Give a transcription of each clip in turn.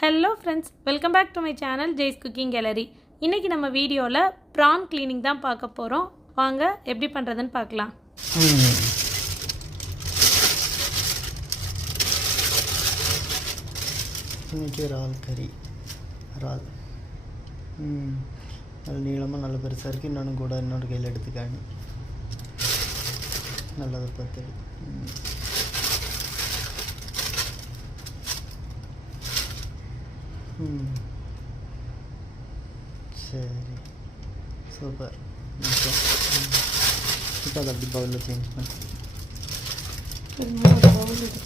Hello friends, welcome back to my channel Jay's Cooking Gallery. இன்னைக்கு நம்ம வீடியோல prawn cleaning தான் பார்க்க போறோம். வாங்க எப்படி பண்றதுன்னு பார்க்கலாம். இன்னைக்கு இறால் கறி. இறால். நல்ல நீளமா நல்ல பெருசா இருக்கு. இன்னொன்னு கூட இன்னொரு கையில எடுத்துக்கானி. நல்லது பார்த்து. சரி சூப்பர் இப்போ அதை அப்படி பவுலில் சேஞ்ச் பண்ணி பவுலில்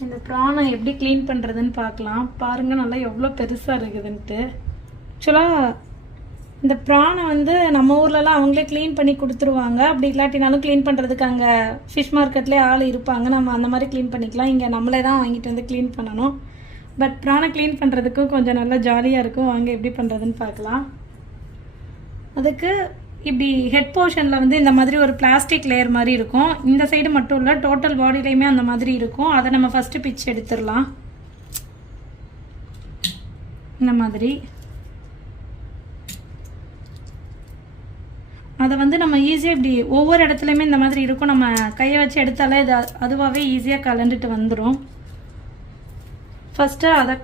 இந்த ப்ரானை எப்படி க்ளீன் பண்ணுறதுன்னு பார்க்கலாம். பாருங்கள் நல்லா எவ்வளோ பெருசாக இருக்குதுன்ட்டு. ஆக்சுவலாக இந்த ப்ரானை வந்து நம்ம ஊர்லலாம் அவங்களே க்ளீன் பண்ணி கொடுத்துருவாங்க. அப்படி இல்லாட்டினாலும் க்ளீன் பண்ணுறதுக்கு அங்கே ஃபிஷ் மார்க்கெட்லேயே ஆள் இருப்பாங்க. நம்ம அந்த மாதிரி க்ளீன் பண்ணிக்கலாம். இங்கே நம்மளே தான் வாங்கிட்டு வந்து க்ளீன் பண்ணணும். பட் ப்ரானை க்ளீன் பண்ணுறதுக்கும் கொஞ்சம் நல்லா ஜாலியாக இருக்கும். வாங்க எப்படி பண்ணுறதுன்னு பார்க்கலாம். அதுக்கு இப்படி ஹெட் போர்ஷனில் வந்து இந்த மாதிரி ஒரு பிளாஸ்டிக் லேயர் மாதிரி இருக்கும். இந்த சைடு மட்டும் இல்லை, டோட்டல் பாடியிலையுமே அந்த மாதிரி இருக்கும். அதை நம்ம ஃபஸ்ட்டு பிச்சு எடுத்துடலாம். இந்த மாதிரி அதை வந்து நம்ம ஈஸியாக இப்படி ஒவ்வொரு இடத்துலையுமே இந்த மாதிரி இருக்கும். நம்ம கையை வச்சு எடுத்தாலே இது அதுவாகவே ஈஸியாக கலந்துட்டு வந்துடும். ஃபஸ்ட்டு அதை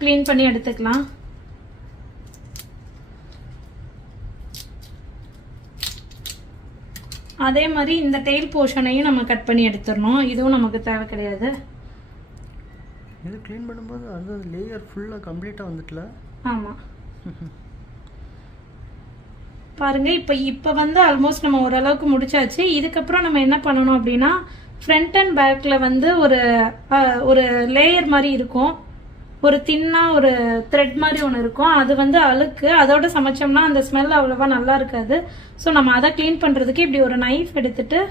க்ளீன் பண்ணி எடுத்துக்கலாம். அதே மாதிரி இந்த டெயில் போர்ஷனையும் நம்ம கட் பண்ணி எடுத்துடணும். இதுவும் நமக்கு தேவை கிடையாது. இது க்ளீன் பண்ணும்போது அந்த லேயர் ஃபுல்லாக கம்ப்ளீட்டாக வந்துட்டல. ஆமாம் பாருங்க, இப்போ வந்து ஆல்மோஸ்ட் நம்ம ஓரளவுக்கு முடிச்சாச்சு. இதுக்கப்புறம் நம்ம என்ன பண்ணணும் அப்படின்னா, ஃப்ரண்ட் அண்ட் பேக்கில் வந்து ஒரு லேயர் மாதிரி இருக்கும். ஒரு தின்னாக ஒரு த்ரெட் மாதிரி ஒன்று இருக்கும். அது வந்து அழுக்கு. அதோட சமைச்சோம்னா அந்த ஸ்மெல் அவ்வளோவா நல்லா இருக்காது. ஸோ நம்ம அதை க்ளீன் பண்ணுறதுக்கு இப்படி ஒரு நைஃப் எடுத்துட்டு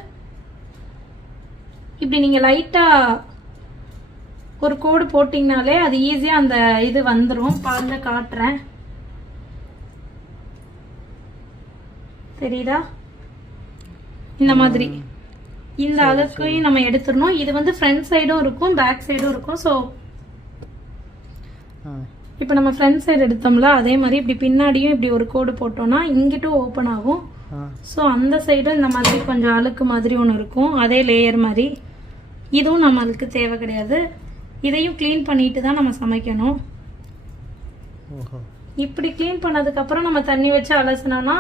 இப்படி நீங்கள் லைட்டாக ஒரு கோடு போட்டிங்கனாலே அது ஈஸியாக அந்த இது வந்துடும். பாருங்க காட்டுறேன், தெரியுதா? இந்த மாதிரி இந்த அழுக்கையும் நம்ம எடுத்துடணும். இது வந்து ஃப்ரண்ட் சைடும் இருக்கும், பேக் சைடும் இருக்கும். ஸோ இப்போ நம்ம ஃப்ரண்ட் சைடு எடுத்தோம்ல, அதே மாதிரி இப்படி பின்னாடியும் இப்படி ஒரு கோடு போட்டோம்னா இங்கிட்டும் ஓப்பன் ஆகும். ஸோ அந்த சைடும் இந்த மாதிரி கொஞ்சம் அழுக்கு மாதிரி ஒன்று இருக்கும், அதே லேயர் மாதிரி. இதுவும் நம்மளுக்கு தேவை கிடையாது. இதையும் க்ளீன் பண்ணிட்டு தான் நம்ம சமைக்கணும். இப்படி க்ளீன் பண்ணதுக்கப்புறம் நம்ம தண்ணி வச்சு அலசினோம்னா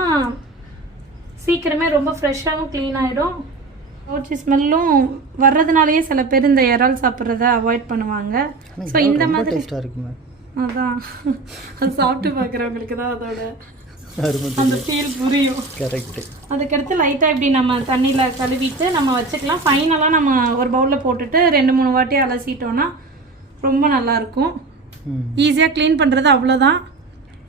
சீக்கிரமே ரொம்ப ஃப்ரெஷ்ஷாகவும் க்ளீன் ஆகிடும். ஓச்சி ஸ்மெல்லும் வர்றதுனாலேயே சில பேர் இந்த இறால் சாப்பிட்றத அவாய்ட் பண்ணுவாங்க. ஸோ இந்த மாதிரி அதான் அது சாப்பிட்டு பார்க்குறவங்களுக்கு தான் அதோட அந்த ஃபீல் புரியும். அதுக்கடுத்து லைட்டாக இப்படி நம்ம தண்ணியில் கழுவிட்டு நம்ம வச்சுக்கலாம். ஃபைனலாக நம்ம ஒரு பவுலில் போட்டுட்டு 2-3 வாட்டி அலசிட்டோன்னா ரொம்ப நல்லாயிருக்கும். ஈஸியாக க்ளீன் பண்ணுறது அவ்வளோதான்.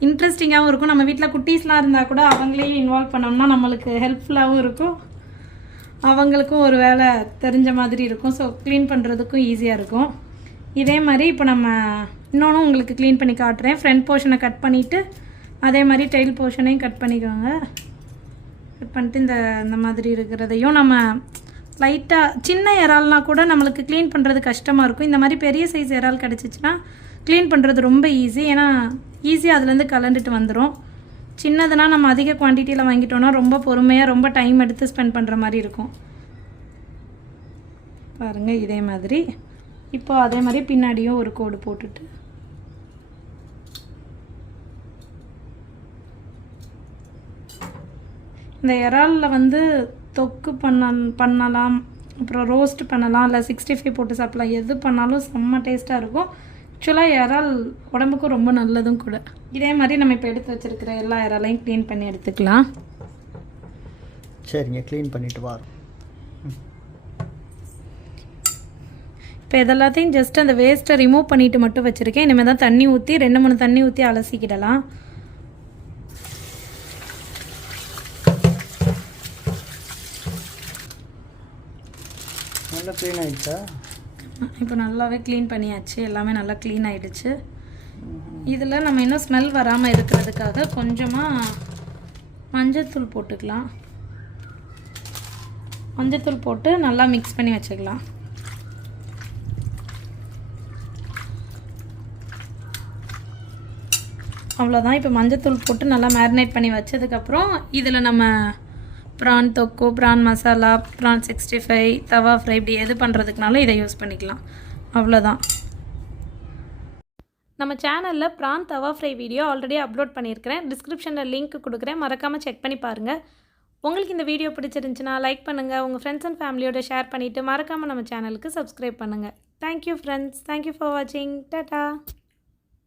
இன்ட்ரெஸ்டிங்காகவும் இருக்கும். நம்ம வீட்டில் குட்டீஸ்லாம் இருந்தால் கூட அவங்களையும் இன்வால்வ் பண்ணோம்னா நம்மளுக்கு ஹெல்ப்ஃபுல்லாகவும் இருக்கும். அவங்களுக்கும் ஒரு வேலை தெரிஞ்ச மாதிரி இருக்கும். ஸோ க்ளீன் பண்ணுறதுக்கும் ஈஸியாக இருக்கும். இதே மாதிரி இப்போ நம்ம இன்னொன்று உங்களுக்கு க்ளீன் பண்ணி காட்டுறேன். ஃப்ரண்ட் போர்ஷனை கட் பண்ணிவிட்டு அதே மாதிரி டெயில் போர்ஷனையும் கட் பண்ணிக்கோங்க. கட் பண்ணிட்டு இந்த மாதிரி இருக்கிறதையும் நம்ம லைட்டாக சின்ன இறால்னால் கூட நம்மளுக்கு க்ளீன் பண்ணுறது கஷ்டமாக இருக்கும். இந்த மாதிரி பெரிய சைஸ் இறால் கிடச்சிச்சின்னா க்ளீன் பண்ணுறது ரொம்ப ஈஸி. ஏன்னா ஈஸியாக அதுலேருந்து கலந்துட்டு வந்துடும். சின்னதுனா நம்ம அதிக குவான்டிட்டியில் வாங்கிட்டோன்னா ரொம்ப பொறுமையாக ரொம்ப டைம் எடுத்து ஸ்பெண்ட் பண்ணுற மாதிரி இருக்கும். பாருங்கள் இதே மாதிரி. இப்போ அதே மாதிரி பின்னாடியும் ஒரு கோடு போட்டுட்டு இந்த இறாலில் வந்து தொக்கு பண்ணலாம், அப்புறம் ரோஸ்ட் பண்ணலாம், இல்லை 65 போட்டு சாப்பிடலாம். எது பண்ணாலும் செம்ம டேஸ்ட்டாக இருக்கும். ஆக்சுவலாக இறால் உடம்புக்கும் ரொம்ப நல்லதும் கூட. இதே மாதிரி நம்ம இப்போ எடுத்து வச்சுருக்கிற எல்லா இறாலையும் க்ளீன் பண்ணி எடுத்துக்கலாம். சரிங்க, க்ளீன் பண்ணிவிட்டு வரோம். இப்போ இதெல்லாத்தையும் ஜஸ்ட் அந்த வேஸ்ட்டை ரிமூவ் பண்ணிவிட்டு மட்டும் வச்சுருக்கேன். இனிமேல் தான் தண்ணி ஊற்றி 2-3 தண்ணி ஊற்றி அலசிக்கிடலாம். நல்லா க்ளீன் ஆகிடுச்சா? இப்போ நல்லாவே க்ளீன் பண்ணியாச்சு. எல்லாமே நல்லா க்ளீன் ஆகிடுச்சு. இதில் நம்ம இன்னும் ஸ்மெல் வராமல் இருக்கிறதுக்காக கொஞ்சமாக மஞ்சத்தூள் போட்டுக்கலாம். மஞ்சத்தூள் போட்டு நல்லா மிக்ஸ் பண்ணி வச்சுக்கலாம். அவ்வளோதான். இப்போ மஞ்சத்தூள் போட்டு நல்லா மேரினேட் பண்ணி வச்சதுக்கப்புறம் இதில் நம்ம ப்ரான் தொக்கு, ப்ரான் மசாலா, ப்ரான் 65, தவா ஃப்ரை இப்படி எது பண்ணுறதுக்குனாலும் இதை யூஸ் பண்ணிக்கலாம். அவ்வளோதான். நம்ம சேனலில் ப்ரான் தவா ஃப்ரை வீடியோ ஆல்ரெடி அப்லோட் பண்ணியிருக்கிறேன். டிஸ்கிரிப்ஷனில் லிங்க் கொடுக்குறேன், மறக்காமல் செக் பண்ணி பாருங்கள். உங்களுக்கு இந்த வீடியோ பிடிச்சிருந்துச்சுன்னா லைக் பண்ணுங்கள், உங்கள் ஃப்ரெண்ட்ஸ் அண்ட் ஃபேமிலியோட ஷேர் பண்ணிவிட்டு மறக்காமல் நம்ம சேனலுக்கு சப்ஸ்கிரைப் பண்ணுங்கள். தேங்க்யூ ஃப்ரெண்ட்ஸ், தேங்க்யூ ஃபார் வாட்சிங். டாடா.